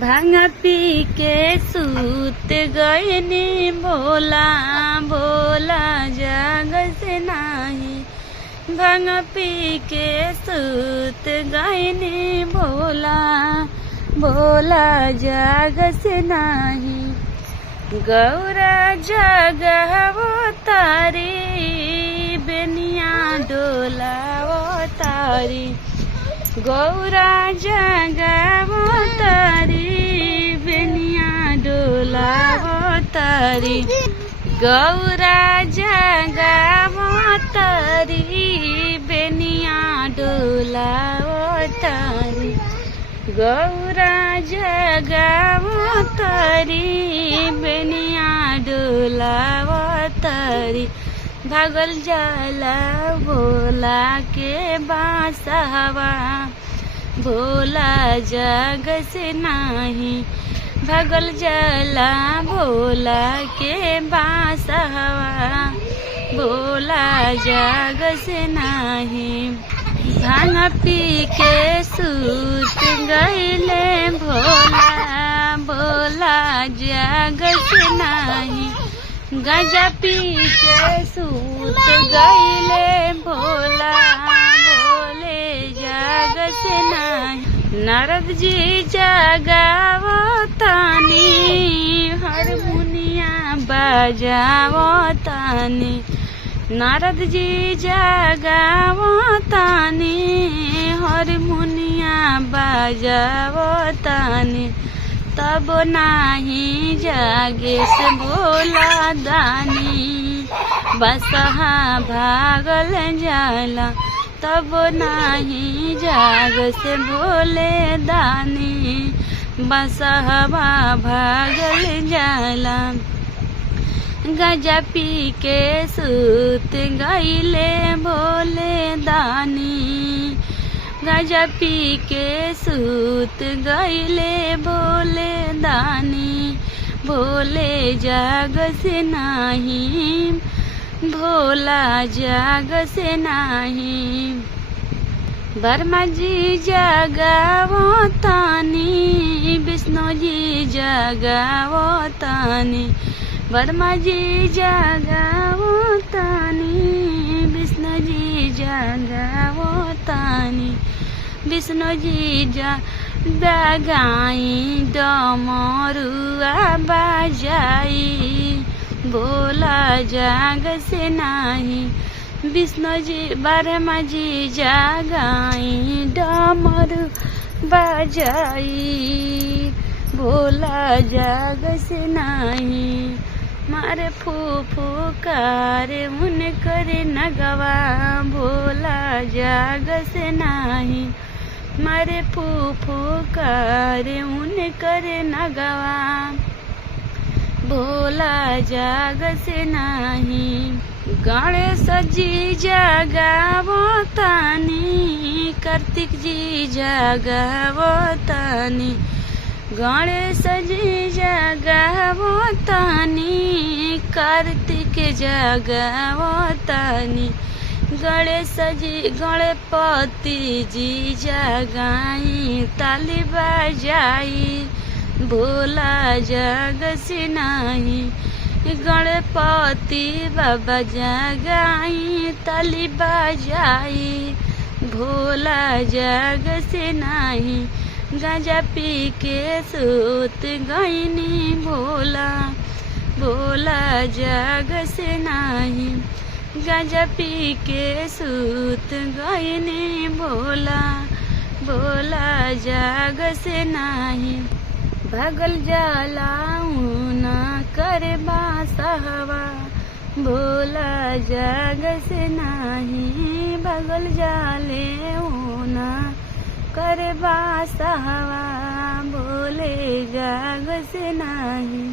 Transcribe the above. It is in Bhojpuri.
भांग पी के सूत गईनी भोला भोला जाग से नाही। भांग पी के सूत गईनी भोला भोला जाग से नाही। गौरा जगवो तारी बेनिया डोलावो तारी। गौरा जगवो तारी बेनिया डोलावो तारी। गौरा जगवो तारी बेनिया डोलावो तारी। गौरा जगवो तारी बेनिया डोलावो तारी। भागल जाला भोला के बांसहवा भोला जग से नाही। भागल जाला भोला के बांसहवा भोला जग से नाही। भांग पी के सूत गईले भोला भोला जग से नाही। गांजा पी के सूत गईले भोला भोले जग से नाही। नारद जी जगावो तानी हारमोनिया बजावो तानी। नारद जी जगावो तानी हारमोनिया बजावो तानी। तब नाही जागे से भोला दानी बसहा भागल जाला। तब नाही जाग से भोले दानी बसहा भागल जाला। गांजा पी के सूत गईले भोले दानी। गांजा पी के सूत गईले भोले दानी भोले जाग से नाही। भोला जाग से नाही। वर्मा जी जगावो तानी विष्णु जी जगावो तानी। वर्मा जी जगावो तानी विष्णु जी जगावो तानी। विष्णु जी बगाई डमरुआ बजाई भोला जाग से नाही। विष्णु जी वर्मा जी जगाई डमरू बजाई भोला जाग से नाही। मारे फूफुकारे उन करे नगवा भोला जाग से नाही। मारे फूफुकारे उन करे नगवा भोला जाग से नाही। गणेश जी जगावो तानी कार्तिक जी जगावो तानी। गणेश जी जगावो तानी कार्तिक जगावो तानी। गणेश जी गणपति जी जगाई ताली बजाई भोला जग से नाही। गणपति बाबा जगाई ताली बजाई भोला जग से नाही। गांजा पी के सूत गईनी भोला भोला जग से नाही। गांजा पी के सूत गईनी भोला भोला जग से नाही। भागल जाला ऊना करे बांसहवा भोला जग से नाही। भागल जाले ऊना करे बांसहवा भोले जग से नाही।